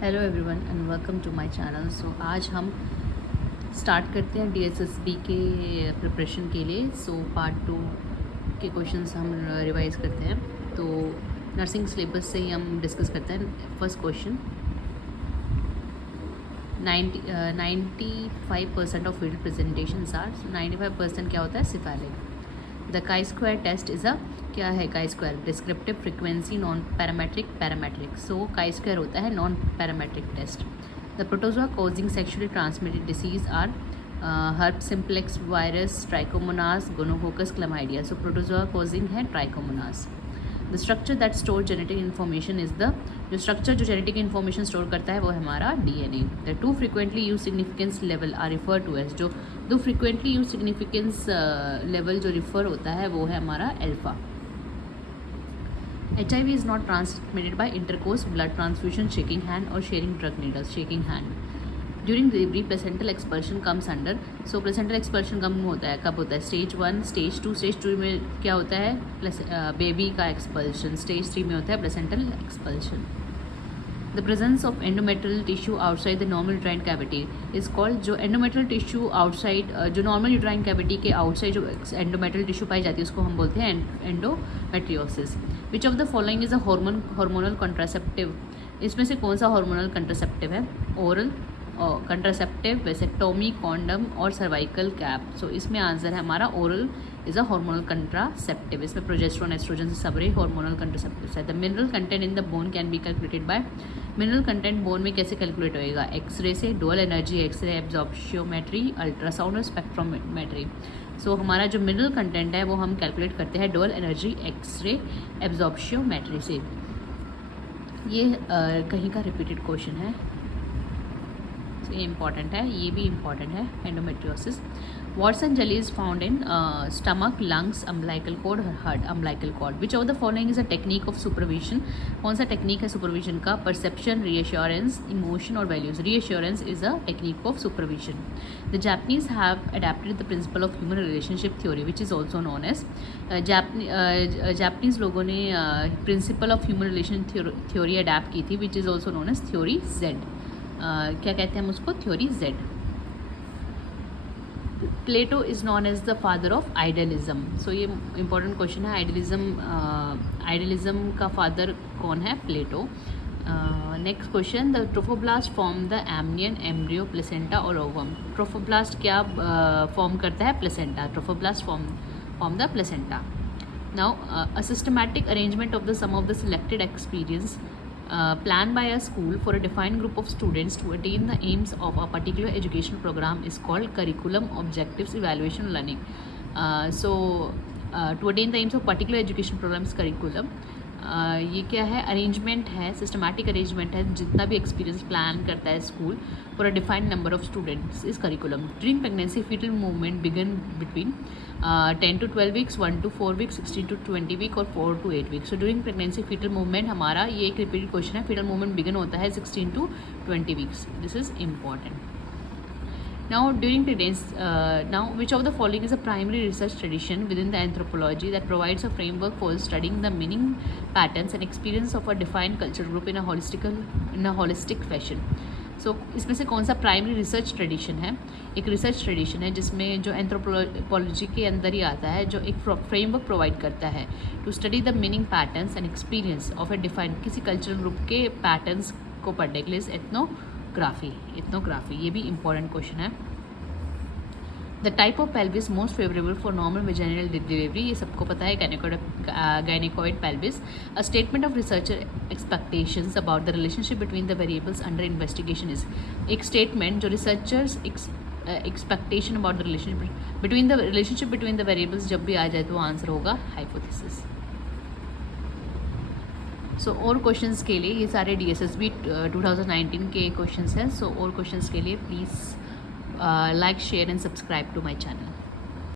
Hello everyone and welcome to my channel. So आज हम start करते हैं डीएसएसबी के प्रिपरेशन के लिए। सो पार्ट 2 के क्वेश्चंस हम रिवाइज करते हैं। तो नर्सिंग सिलेबस से ही हम डिस्कस करते हैं। First question, 95% of field presentations are, 95% क्या होता है? Cephalic. The chi square test is a, क्या है chi square? Descriptive frequency non parametric parametric. So chi square होता है non parametric test. The protozoa causing sexually transmitted disease are herpes simplex virus, trichomonas, gonococcus, chlamydia. So protozoa causing है trichomonas. The structure that store genetic information is the, जो structure जो genetic information store करता है वो है हमारा DNA. The two frequently use significance level are refer to as, जो दो फ्रिक्वेंटली यूज सिग्निफिकेंस लेवल जो रिफर होता है वो है हमारा alpha. HIV is not transmitted by intercourse, blood transfusion, shaking hand or sharing drug needles, shaking hand. During delivery, placental expulsion comes under. So placental expulsion कब होता है? कब होता है? Stage 1, stage 2। स्टेज 2 में क्या होता है? बेबी का एक्सपल्शन। स्टेज 3 में होता है placental expulsion. The presence of endometrial tissue outside the normal uterine cavity is called, जो एंडोमेट्रियल टिश्यू आउटसाइड, जो नॉर्मल यूट्राइन कैविटी के आउटसाइड जो एंडोमेट्रियल टिश्यू पाई जाती है उसको हम बोलते हैं endometriosis. Which of the following is a hormonal contraceptive? इसमें से कौन सा हार्मोनल कंट्रासेप्टिव है? ओरल कंट्रासेप्टिव, वेसेक्टोमी, कॉन्डम और सर्वाइकल कैप। सो इसमें आंसर है हमारा oral is a hormonal contraceptive. इसमें प्रोजेस्टेरोन, एस्ट्रोजन सबरे हार्मोनल कंट्रासेप्टिव है। The mineral content in the bone can be calculated by, mineral content bone में कैसे कैलकुलेट होएगा? एक्सरे से, डुअल एनर्जी एक्सरे, एब्जॉर्प्शियोमेट्री, अल्ट्रासाउंड और स्पेक्ट्रोमेट्री। सो हमारा जो मिनरल कंटेंट है वो हम कैलकुलेट करते हैं डुअल एनर्जी एक्सरे एब्जॉर्प्शियोमेट्री से। ये कहीं का रिपीटेड क्वेश्चन है, ये इंपॉर्टेंट है, ये भी इंपॉर्टेंट है। Endometriosis, Watson jelly is found in stomach, lungs, umbilical cord, heart, umbilical cord. Which of the following is a technique of supervision? कौन सा टेक्निक है सुपरविजन का? परसेप्शन, रीअश्योरेंस, इमोशन और values. Reassurance is a technique of supervision. The Japanese have adapted the principle of human relationship theory which is also known as, Japanese लोगों ने principle of human relation theory adapt की थी विच is also known as theory Z. क्या कहते हैं हम उसको? Theory Z. Plato is known as the father of idealism. So ये इंपॉर्टेंट क्वेश्चन है। आइडियलिज्म का फादर कौन है? Plato. Next question, the trophoblast form the amnion, embryo, placenta और ओवम। ट्रोफोब्लास्ट क्या फॉर्म करता है? Placenta. Trophoblast form the placenta. Now a systematic arrangement of the sum of the selected experience planned by a school for a defined group of students to attain the aims of a particular educational program is called curriculum, objectives, evaluation, learning. To attain the aims of particular education program is curriculum. ये क्या है? Arrangement है, systematic arrangement है, जितना भी experience plan करता है school for a defined number of students is curriculum. During pregnancy foetal movement begin between 10 to 12 weeks, 1 to 4 weeks, 16 to 20 week और 4 to 8 weeks. So during pregnancy foetal movement हमारा ये एक repeated question है। Foetal movement begin होता है 16 to 20 weeks. This is important. Now, during pregnancy, now which of the following is a primary research tradition within the anthropology that provides a framework for studying the meaning, patterns, and experience of a defined cultural group in a holistic fashion? So, इसमें से कौन सा primary research tradition है? एक research tradition है जिसमें जो anthropology के अंदर ही आता है, जो एक फ्रेमवर्क प्रोवाइड करता है to study the meaning, patterns and experience of a defined, किसी कल्चरल ग्रुप के पैटर्न्स को पढ़ने के लिए एथनोग्राफी। ये भी इंपॉर्टेंट क्वेश्चन है। The type of pelvis most favourable for normal vaginal delivery, ये सबको पता है, gynaecoid pelvis. A statement of researcher expectations about the relationship between the variables under investigation is, एक स्टेटमेंट जो researchers expectation about the relationship between the variables जब भी आ जाए तो आंसर होगा हाइपोथेसिस। सो और क्वेश्चंस के लिए, ये सारे DSSB 2019 के क्वेश्चंस हैं। सो और क्वेश्चंस के लिए please like, share and subscribe to my channel.